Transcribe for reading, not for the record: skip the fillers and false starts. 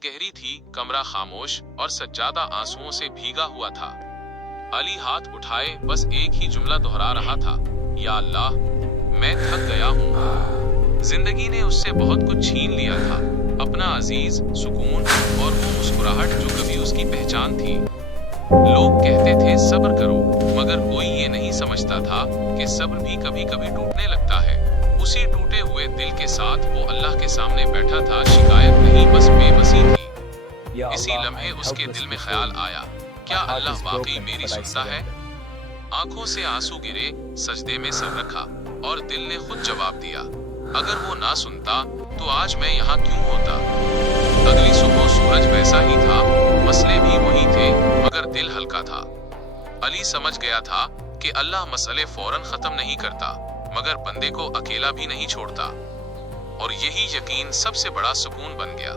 रात गहरी थी, कमरा खामोश और सज्जादा आंसुओं से भीगा हुआ था। अली हाथ उठाए बस एक ही जुमला दोहरा रहा था, या अल्लाह, मैं थक गया हूँ। जिंदगी ने उससे बहुत कुछ छीन लिया था, अपना अजीज, सुकून और वो मुस्कुराहट जो कभी उसकी पहचान थी। लोग कहते थे सब्र करो, मगर कोई ये नहीं समझता था कि सब्र भी कभी कभी टूटने लगता है। उसी टूटे हुए दिल के साथ वो अल्लाह के सामने बैठा था, शिकायत नहीं बस बेबसी थी। इसी लम्हे उसके दिल में ख्याल आया, क्या अल्लाह वाकई मेरी सुनता है? आंखों से आंसू गिरे, सजदे में सर रखा और दिल ने खुद जवाब दिया, अगर वो ना सुनता तो आज मैं यहाँ क्यों होता। अगली सुबह सूरज वैसा ही था, मसले भी वही थे, मगर दिल हल्का था। अली समझ गया था कि अल्लाह मसले फौरन खत्म नहीं करता, मगर बंदे को अकेला भी नहीं छोड़ता। और यही यकीन सबसे बड़ा सुकून बन गया।